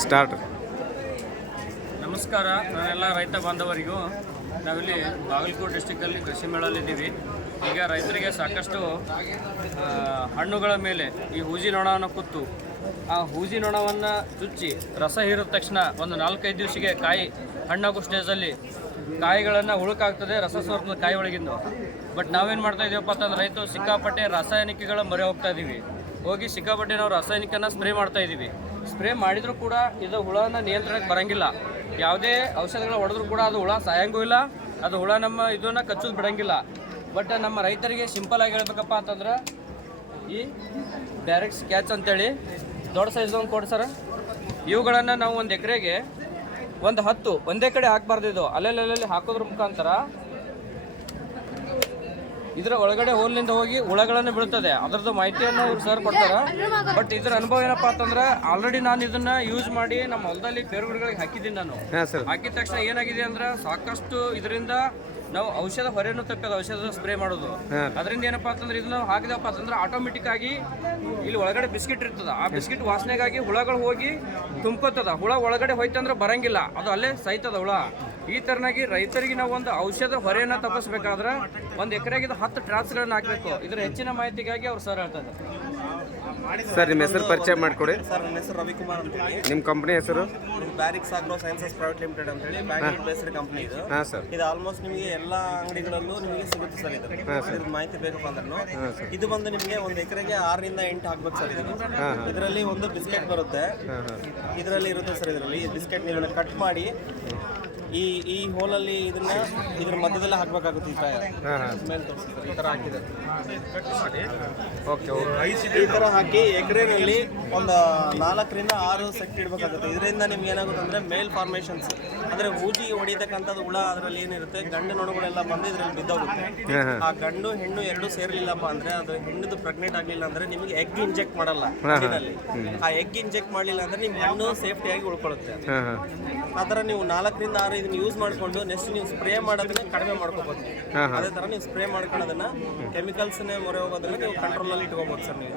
Start. ನಮಸ್ಕಾರ, ನಾನೆಲ್ಲ ರೈತ ಬಾಂಧವರಿಗೂ ನಾವಿಲ್ಲಿ ಬಾಗಲಕೋಟೆ ಡಿಸ್ಟಿಕ್ಕಲ್ಲಿ ಕೃಷಿ ಮೇಳಲ್ಲಿದ್ದೀವಿ ಈಗ ರೈತರಿಗೆ ಸಾಕಷ್ಟು ಹಣ್ಣುಗಳ ಮೇಲೆ ಈ ಹೂಜಿ ನೊಣವನ್ನು ಕುತ್ತು, ಆ ಹೂಜಿ ನೊಣವನ್ನು ಚುಚ್ಚಿ ರಸ ಹೀರಿದ ತಕ್ಷಣ ಒಂದು ನಾಲ್ಕೈದು ದಿವಸಿಗೆ ಕಾಯಿ ಹಣ್ಣಾಗೋ ಸ್ಟೇಜಲ್ಲಿ ಕಾಯಿಗಳನ್ನು ಹುಳುಕಾಗ್ತದೆ, ರಸ ಸೋರ್ತದೆ ಕಾಯಿ ಒಳಗಿಂದು. ಬಟ್ ನಾವೇನು ಮಾಡ್ತಾ ಇದೀವಪ್ಪ ಅಂತಂದ್ರೆ ರೈತರು ಸಿಕ್ಕಾಪಟ್ಟೆ ರಾಸಾಯನಿಕಗಳ ಮೊರೆ ಹೋಗ್ತಾ ಇದ್ದೀವಿ ಹೋಗಿ ಸಿಕ್ಕಾಪಟ್ಟೆ ನಾವು ರಾಸಾಯನಿಕನ ಸ್ಪ್ರೇ ಮಾಡ್ತಾ ಇದ್ದೀವಿ ಸ್ಪ್ರೇ ಮಾಡಿದರೂ ಕೂಡ ಇದು ಹುಳನ ನಿಯಂತ್ರಣಕ್ಕೆ ಬರಂಗಿಲ್ಲ. ಯಾವುದೇ ಔಷಧಗಳು ಹೊಡೆದ್ರೂ ಕೂಡ ಅದು ಹುಳ ಸಾಯಂಗೂ ಇಲ್ಲ, ಅದು ಹುಳ ನಮ್ಮ ಇದನ್ನ ಕಚ್ಚೋದು ಬಿಡಂಗಿಲ್ಲ. ಬಟ್ ನಮ್ಮ ರೈತರಿಗೆ ಸಿಂಪಲ್ ಆಗಿ ಹೇಳ್ಬೇಕಪ್ಪ ಅಂತಂದ್ರೆ ಈ ಬ್ಯಾರೆಕ್ಸ್ ಕ್ಯಾಚ್ ಅಂತೇಳಿ ದೊಡ್ಡ ಸೈಜ್ ಒಂದು ಕೊಡಿ ಸರ್. ಇವುಗಳನ್ನು ನಾವು ಒಂದು ಎಕರೆಗೆ ಒಂದು ಹತ್ತು ಒಂದೇ ಕಡೆ ಹಾಕಬಾರ್ದು ಇದು ಅಲ್ಲಲ್ಲಿ ಹಾಕೋದ್ರ ಮುಖಾಂತರ ಇದರ ಒಳಗಡೆ ಹೋಲ್ನಿಂದ ಹೋಗಿ ಹುಳಗಳನ್ನು ಬೀಳ್ತದೆ. ಅದರದ್ದು ಮಾಹಿತಿಯನ್ನು ಇವ್ರು ಸರ್ ಕೊಡ್ತಾರೆ. ಬಟ್ ಇದ್ರ ಅನುಭವ ಏನಪ್ಪಾ ಅಂತಂದ್ರೆ ಆಲ್ರೆಡಿ ನಾನು ಇದನ್ನ ಯೂಸ್ ಮಾಡಿ ನಮ್ಮ ಹೊಲದಲ್ಲಿ ಬೇರುಗಳಿಗೆ ಹಾಕಿದ್ದೀನಿ ನಾನು. ಹಾಕಿದ ತಕ್ಷಣ ಏನಾಗಿದೆ ಅಂದ್ರೆ ಸಾಕಷ್ಟು ಇದರಿಂದ ನಾವು ಔಷಧ ಹೊರೆಯನ್ನು ತಪ್ಪದ ಔಷಧ ಸ್ಪ್ರೇ ಮಾಡೋದು. ಅದರಿಂದ ಏನಪ್ಪಾ ಅಂತಂದ್ರೆ ಇದನ್ನ ಹಾಕಿದಪ್ಪ ಅಂತಂದ್ರೆ ಆಟೋಮೆಟಿಕ್ ಆಗಿ ಇಲ್ಲಿ ಒಳಗಡೆ ಬಿಸ್ಕಿಟ್ ಇರ್ತದ. ಆ ಬಿಸ್ಕಿಟ್ ವಾಸನೆಗಾಗಿ ಹುಳಗಳು ಹೋಗಿ ತುಂಬ್ಕೋತದ. ಹುಳ ಒಳಗಡೆ ಹೋಯ್ತಂದ್ರೆ ಬರಂಗಿಲ್ಲ. ಅದು ಅಲ್ಲೇ ಸಾಯ್ತದ ಹುಳ. ಈ ತರನಾಗಿ ರೈತರಿಗೆ ನಾವು ಒಂದು ಔಷಧ ಹೊರೆಯನ್ನ ತಪ್ಪಿಸ್ಬೇಕಾದ್ರೆ ಒಂದು ಎಕರೆಗೆ ಇದು ಹತ್ತು ಟ್ರಾಪ್ಸ್ಗಳನ್ನು ಹಾಕಬೇಕು. ಇದರ ಹೆಚ್ಚಿನ ಮಾಹಿತಿಗಾಗಿ ಅವ್ರು ಸರ್ ಹೇಳ್ತಾರೆ ಸರ್ ನಿಮ್ಮ ಹೆಸರು ಪರಿಚಯ ಮಾಡಿಕೊಡಿ. ಸರ್ ನನ್ನ ಹೆಸರು ರವಿಕುಮಾರ್ ಅಂತೇಳಿ ನಿಮ್ಮ ಕಂಪ್ನಿ ಹೆಸರು? Barrix agro sciences private limited ಅಂತ ಹೇಳಿ ಬ್ಯಾಂಗ್ಳೂರ್ ಬೇಸ್ಡ್ ಕಂಪ್ನಿ ಇದು. ಹಾಂ ಸರ್. ಇದು ಆಲ್ಮೋಸ್ಟ್ ನಿಮಗೆ ಎಲ್ಲ ಅಂಗಡಿಗಳಲ್ಲೂ ನಿಮಗೆ ಸಿಗುತ್ತೆ ಸರ್ ಇದು. ಇದ್ರ ಮಾಹಿತಿ ಬೇಕಪ್ಪ ಅಂದ್ರೂ ಇದು ಬಂದು ನಿಮಗೆ ಒಂದು ಎಕರೆಗೆ ಆರರಿಂದ ಎಂಟು ಹಾಕ್ಬೇಕು ಸರ್ ಇದು. ಇದರಲ್ಲಿ ಒಂದು ಬಿಸ್ಕೆಟ್ ಬರುತ್ತೆ. ಇದರಲ್ಲಿ ಇರುತ್ತೆ ಸರ್ ಇದರಲ್ಲಿ. ಬಿಸ್ಕೆಟ್ ನೀವು ಕಟ್ ಮಾಡಿ ಈ ಈ ಹೋಲಲ್ಲಿ ಇದನ್ನ ಇದ್ರ ಮಧ್ಯದಲ್ಲಿ ಹಾಕ್ಬೇಕಾಗುತ್ತೆ ಈ ಟೈರ್ ಮೇಲೆ ತೋರಿಸ್ತಾರೆ ಈ ಥರ ಹಾಕಿದ್ದಾರೆ. ಓಕೆ ಈ ತರ ಹಾಕಿ ಎಕರೆನಲ್ಲಿ ಒಂದು ನಾಲ್ಕರಿಂದ ಆರು ಸೆಟ್ ಇಡಬೇಕಾಗುತ್ತೆ. ಇದರಿಂದ ನಿಮ್ಗೆ ಏನಾಗುತ್ತೆ ಅಂದ್ರೆ ಮೇಲ್ ಫಾರ್ಮೇಶನ್ಸ್ ಅಂದ್ರೆ ಹೂಜಿ ಹೊಡಿತಕ್ಕಂಥದ್ದು ಹುಳ ಅದರಲ್ಲಿ ಏನಿರುತ್ತೆ ಗಂಡು ನೋಡುಗಳೆಲ್ಲ ಬಂದು ಇದ್ರಲ್ಲಿ ಬಿದ್ದೋಗುತ್ತೆ. ಆ ಗಂಡು ಹೆಣ್ಣು ಎರಡು ಸೇರ್ಲಿಲ್ಲಪ್ಪ ಅಂದ್ರೆ ಅದು ಹೆಣ್ಣದು ಪ್ರೆಗ್ನೆಂಟ್ ಆಗ್ಲಿಲ್ಲ ಅಂದ್ರೆ ನಿಮಗೆ ಎಗ್ ಇಂಜೆಕ್ಟ್ ಮಾಡಲ್ಲ ಇದರಲ್ಲಿ ಆ ಎಗ್ ಇಂಜೆಕ್ಟ್ ಮಾಡಲಿಲ್ಲ ಅಂದ್ರೆ ನಿಮ್ಮ ಹೆಣ್ಣು ಸೇಫ್ಟಿಯಾಗಿ ಉಳ್ಕೊಳ್ಳುತ್ತೆ. ಆ ಥರ ನೀವು ನಾಲ್ಕರಿಂದ ಆರು ಇದನ್ನ ಯೂಸ್ ಮಾಡ್ಕೊಂಡು ನೆಕ್ಸ್ಟ್ ನೀವು ಸ್ಪ್ರೇ ಮಾಡೋದನ್ನ ಕಡಿಮೆ ಮಾಡ್ಕೋಬಹುದು ಅದೇ ತರ ನೀವು ಸ್ಪ್ರೇ ಮಾಡ್ಕೊಳ್ಳೋದನ್ನ ಕೆಮಿಕಲ್ಸ್ ಮೊರೆ ಹೋಗೋದನ್ನ ನೀವು ಕಂಟ್ರೋಲ್ ಅಲ್ಲಿ ಇಟ್ಕೋಬಹುದು ಸರ್ ನೀವು.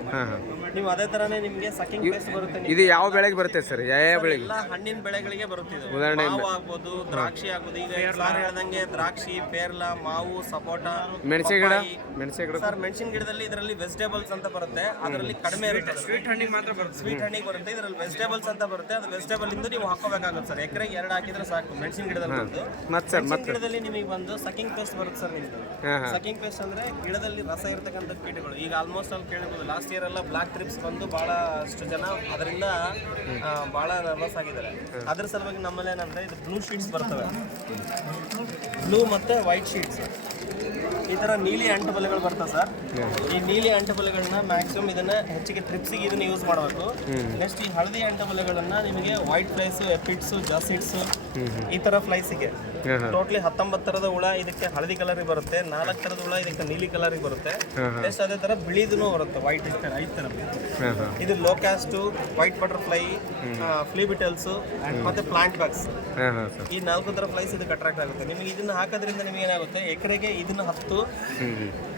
ನೀವು ಅದೇ ತರನೇ ನಿಮಗೆ ಸಕಿಂಗ್ ಪೇಸ್ಟ್ ಬರುತ್ತೆ ಇದು ಯಾವ ಬೆಳೆಗೆ ಬರುತ್ತೆ ಸರ್? ಯಾವ ಬೆಳೆಗೆ? ಎಲ್ಲ ಹಣ್ಣಿನ ಬೆಳೆಗಳಿಗೆ ಬರುತ್ತೆ ಇದು. ಉದಾಹರಣೆ ಮಾವು ಆಗ್ಬೋದು ದ್ರಾಕ್ಷಿ ಆಗ್ಬೋದು. ಈಗ ಸಾರ್ ಹೇಳ್ದಂಗೆ ದ್ರಾಕ್ಷಿ ಪೇರ್ಲ ಮಾವು ಸಪೋಟ ಮೆಣಸೆ ಗಿಡ? ಮೆಣಸೆ ಗಿಡ? ಸರ್ ಮೆಣಸಿನ ಗಿಡದಲ್ಲಿ ಇದರಲ್ಲಿ ವೆಜಿಟೇಬಲ್ಸ್ ಅಂತ ಬರುತ್ತೆ. ಅದರಲ್ಲಿ ಕಡಿಮೆ ಇರುತ್ತೆ ಸ್ವೀಟ್ ಹಣ್ಣಿಗೆ ಮಾತ್ರ ಬರುತ್ತೆ. ಸ್ವೀಟ್ ಹಣ್ಣಿಗೆ ಬರುತ್ತೆ. ಇದರಲ್ಲಿ ವೆಜಿಟೇಬಲ್ಸ್ ಅಂತ ಬರುತ್ತೆ. ಅದು ವೆಜಿಟೇಬಲ್ ಇಂದ ನೀವು ಹಾಕೋಬೇಕಾಗುತ್ತೆ ಸರ್. ಎಕರೆಗೆ ಎರಡು ಹಾಕಿದ್ರೆ ಸಾಕು. ಮೆಣಸಿನ ಗಿಡದಲ್ಲಿ ಬಂದು ಮತ್ತೆ ಸರ್ ಮತ್ತೆ ಗಿಡದಲ್ಲಿ ನಿಮಗೆ ಬಂದು ಸಕಿಂಗ್ ಪೇಸ್ಟ್ ಬರುತ್ತೆ ಸರ್ ನಿಮ್ದು. ಸಕಿಂಗ್ ಪೇಸ್ಟ್ ಅಂದ್ರೆ ಗಿಡದಲ್ಲಿ ರಸ ಇರತಕ್ಕಂಥ ಕೀಟಗಳು. ಈಗ ಆಲ್ಮೋಸ್ಟ್ ಅಲ್ಲಿ ಕೇಳಬಹುದು ಲಾಸ್ಟ್ ಇಯರ್ ಎಲ್ಲ ಬ್ಲಾಕ್ ಟ್ರಿಪ್ಸ್ ಬಂದು ಬಹಳಷ್ಟು ಜನ ಅದರಿಂದ ಬಹಳ ನರ್ವಸ್ ಆಗಿದ್ದಾರೆ. ಅದ್ರ ಸಲುವಾಗಿ ನಮ್ಮಲ್ಲಿ ಏನಂದ್ರೆ ಇದು ಬ್ಲೂ ಶೀಟ್ಸ್ ಬರ್ತವೆ. ಬ್ಲೂ ಮತ್ತೆ ವೈಟ್ ಶೀಟ್ಸ್ ಈ ತರ ನೀಲಿ ಅಂಟು ಬಲೆಗಳು ಬರ್ತವೆ ಸರ್. ಈ ನೀಲಿ ಅಂಟುಬಲೆಗಳನ್ನ ಮ್ಯಾಕ್ಸಿಮಮ್ ಇದನ್ನ ಹೆಚ್ಚಿಗೆ ಟ್ರಿಪ್ಸಿಗೆ ಇದನ್ನ ಯೂಸ್ ಮಾಡಬೇಕು. ನೆಕ್ಸ್ಟ್ ಈ ಹಳದಿ ಅಂಟು ಬಲೆಗಳನ್ನ ನಿಮಗೆ ವೈಟ್ ಫ್ಲೈಸ್ ಎಪಿಟ್ಸ್ ಜಾಸಿಟ್ಸ್ ಈ ತರ ಫ್ಲೈಸಿಗೆ ಟೋಟ್ಲಿ ಹತ್ತೊಂಬತ್ತು ತರದ ಹುಳ ಇದಕ್ಕೆ ಹಳದಿ ಕಲರ್ ಬರುತ್ತೆ. ನಾಲ್ಕು ತರದ ಹುಳ ಇದಕ್ಕೆ ನೀಲಿ ಕಲರ್ ಬರುತ್ತೆ. ಪ್ಲಸ್ ಅದೇ ತರ ಬಿಳಿದೂ ಬರುತ್ತೆ ವೈಟ್ ಇಷ್ಟ ಐದು ತರ ಇದು ಲೋಕ್ಯಾಸ್ಟು ವೈಟ್ ಬಟರ್ಫ್ಲೈ ಫ್ಲೀಬಿಟಲ್ಸ್ ಮತ್ತೆ ಪ್ಲಾಂಟ್ ಸರ್. ಈ ನಾಲ್ಕು ತರ ಫ್ಲೈಸ್ ಇದಕ್ಕೆ ಅಟ್ರಾಕ್ಟ್ ಆಗುತ್ತೆ. ನಿಮಗೆ ಇದನ್ನ ಹಾಕೋದ್ರಿಂದ ನಿಮಗೆ ಏನಾಗುತ್ತೆ? ಎಕರೆಗೆ ಇದನ್ನ ಹತ್ತು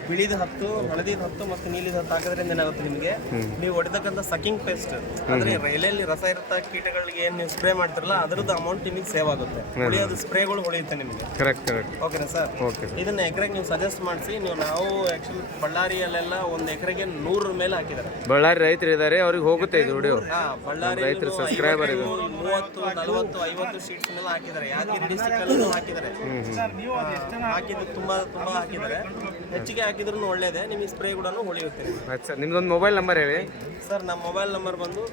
ಬಿಳಿದ ಹತ್ತು ಹಳದಿ ಹತ್ತು ಮತ್ತು ನೀಲಿದ ಹತ್ತು ಹಾಕೋದ್ರಿಂದ ಏನಾಗುತ್ತೆ ನಿಮಗೆ? ನೀವು ಹೊಡೆದಕ್ಕಂಥ ಸಕಿಂಗ್ ಪೇಸ್ಟ್ ಅಂದ್ರೆ ರೈಲಲ್ಲಿ ರಸ ಇರುತ್ತ ಕೀಟಗಳಿಗೆ ಏನು ನೀವು ಸ್ಪ್ರೇ ಮಾಡ್ತಿರಲ್ಲ ಅದರದ್ದು ಅಮೌಂಟ್ ನಿಮಗೆ ಸೇವ್ ಆಗುತ್ತೆ. ಉಳಿಯೋದು ಸ್ಪ್ರೇಗಳು ಉಳಿಯುತ್ತೆ ನಿಮಗೆ? ಕರೆಕ್ಟ್ ಕರೆಕ್ಟ್ ಓಕೆನಾ ಸರ್. ಓಕೆ ಇದನ್ನ ಎಕರೆಗೆ ನೀವು ಸಜೆಸ್ಟ್ ಮಾಡಿಸಿ ನೀವು ನಾವು ಆ್ಯಕ್ಚುಲಿ ಬಳ್ಳಾರಿಯಲ್ಲೆಲ್ಲ ಒಂದು ಎಕರೆಗೆ ನೂರರ ಮೇಲೆ ಹಾಕಿದ್ದಾರೆ ಬಳ್ಳಾರಿ ರೈತರು ಇದ್ದಾರೆ ಅವ್ರಿಗೆ ಹೋಗುತ್ತೆ ಇದು ವಿಡಿಯೋ ಹಾ ಬಳ್ಳಾರಿ ರೈತರು ಸಬ್ಸ್ಕ್ರೈಬರ್ ಇದು. ಮೂವತ್ತು ನಲವತ್ತು ಐವತ್ತು ಶೀಟ್ಸ್ ಮೇಲೆ ಹಾಕಿದ್ದಾರೆ ಯಾದಗಿರಿ ಡಿಸ್ಟಿಕ್ ಅಲ್ಲೂ ಹಾಕಿದ್ದಾರೆ ನೀವು ಹಾಕಿದ್ದು ತುಂಬ ತುಂಬ ಹಾಕಿದ್ದಾರೆ ಹೆಚ್ಚಿಗೆ ಹಾಕಿದ್ರು ಒಳ್ಳೇದೇ ನಿಮಗೆ ಸ್ಪ್ರೇ ಕೂಡ ಹೊಳಿಯುತ್ತೆ ಸರ್. ನಿಮ್ದೊಂದು ಮೊಬೈಲ್ ನಂಬರ್ ಹೇಳಿ. ಸರ್ ನಮ್ಮ ಮೊಬೈಲ್ ನಂಬರ್ ಬಂದು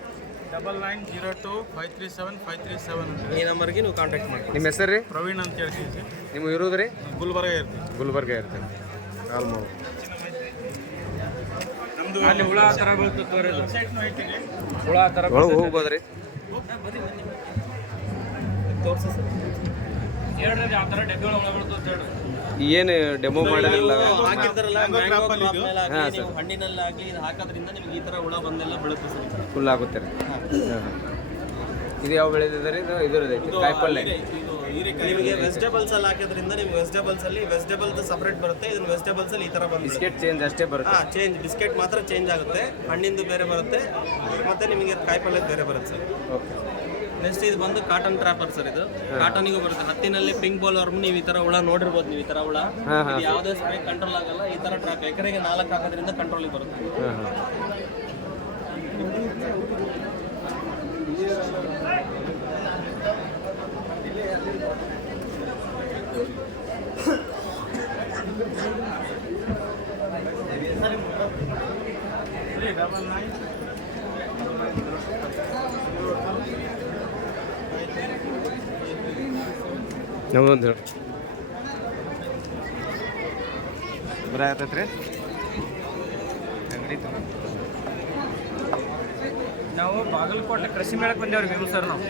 double nine zero two five three seven five three seven ಈ ನಂಬರ್ಗೆ ನೀವು ಕಾಂಟ್ಯಾಕ್ಟ್ ಮಾಡಿ. ನಿಮ್ಮ ಹೆಸರು ರೀ? ಪ್ರವೀಣ್ ಅಂತ ಹೇಳ್ತೀವಿ ನಿಮ್ಮ ಇರೋದು ರೀ? ಗುಲ್ಬರ್ಗ ಇರ್ತೀವಿ. ಗುಲ್ಬರ್ಗ ಇರ್ತೀನಿ ಕಾಲ್ ಮಾವು ನಮ್ದು ಅಲ್ಲಿ ಹುಳ ಆ ಥರ. ಹುಳ ಆ ಥರ ಹೋಗ್ಬೋದ್ರಿ. ಹೋಗ್ಬೋದು ರೀ ತೋರಿಸಿ ಏನು ಡೆಮೋ ನೀವು ಹಣ್ಣಿನಲ್ಲಾಗ್ಲಿ ಇದು ಹಾಕೋದ್ರಿಂದ ನಿಮ್ಗೆ ಈ ಥರ ಹುಳ ಬಂದೆಲ್ಲ ಬೆಳಕು ಸರ್. ಫುಲ್ ಆಗುತ್ತೆ ರೀ ಇದು ಯಾವ ಬೆಳೆದಿದ್ದಾರೆ ಇದು ಇದರದೈತಿ ಕಾಯಿಪಲ್ಲೆ. ನಿಮಗೆ ವೆಜಿಟೇಬಲ್ಸ್ ಅಲ್ಲಿ ಹಾಕೋದ್ರಿಂದ ನಿಮ್ಗೆ ವೆಜಿಟೇಬಲ್ಸ್ ಅಲ್ಲಿ ವೆಜಿಟೇಬಲ್ಸ್ ಸಪರೇಟ್ ಬರುತ್ತೆ ಇದನ್ನ ವೆಜಿಟೇಬಲ್ಸ್ ಅಲ್ಲಿ ಈ ತರ ಬರುತ್ತೆ ಬಿಸ್ಕೆಟ್ ಚೇಂಜ್ ಅಷ್ಟೇ ಬರುತ್ತೆ. ಹಾ ಚೇಂಜ್ ಬಿಸ್ಕೆಟ್ ಮಾತ್ರ ಚೇಂಜ್ ಆಗುತ್ತೆ ಹಣ್ಣಿಂದು ಬೇರೆ ಬರುತ್ತೆ ಮತ್ತೆ ನಿಮಗೆ ಕಾಯಿಪಲ್ಲೆ ಬೇರೆ ಬರುತ್ತೆ. ಸರ್ ಓಕೆ ನೆಕ್ಸ್ಟ್ ಇದು ಬಂದು ಕಾಟನ್ ಟ್ರಾಪರ್ ಸರ್ ಇದು. ಕಾಟನಿಗೂ ಬರುತ್ತೆ. ಹತ್ತಿನಲ್ಲಿ ಪಿಂಕ್ ಬಾಲ್ ವರ್ಮ್ ನೀವು ಈ ತರ ಹುಳ ನೋಡಿರ್ಬೋದು ನೀವು ಈ ತರ ಹುಳ. ಇದು ಯಾವುದೇ ಸ್ಪ್ರೇ ಕಂಟ್ರೋಲ್ ಆಗಲ್ಲ ಈ ತರ ಟ್ರಾಪ್ ಎಕರೆಗೆ ನಾಲ್ಕು ಹಾಕೋದ್ರಿಂದ ಕಂಟ್ರೋಲ್ ಬರುತ್ತೆ. ಹಾಂ ಹಾಂ. ನಮ್ದೊಂದು ಹೇಳಿ. ಬರ ಅಂಗಡಿ ನಾವು ಬಾಗಲಕೋಟೆ ಕೃಷಿ ಮೇಳಕ್ಕೆ ಬಂದೇವ್ರಿ ಭೀಮ್ ಸರ್ ನಾವು.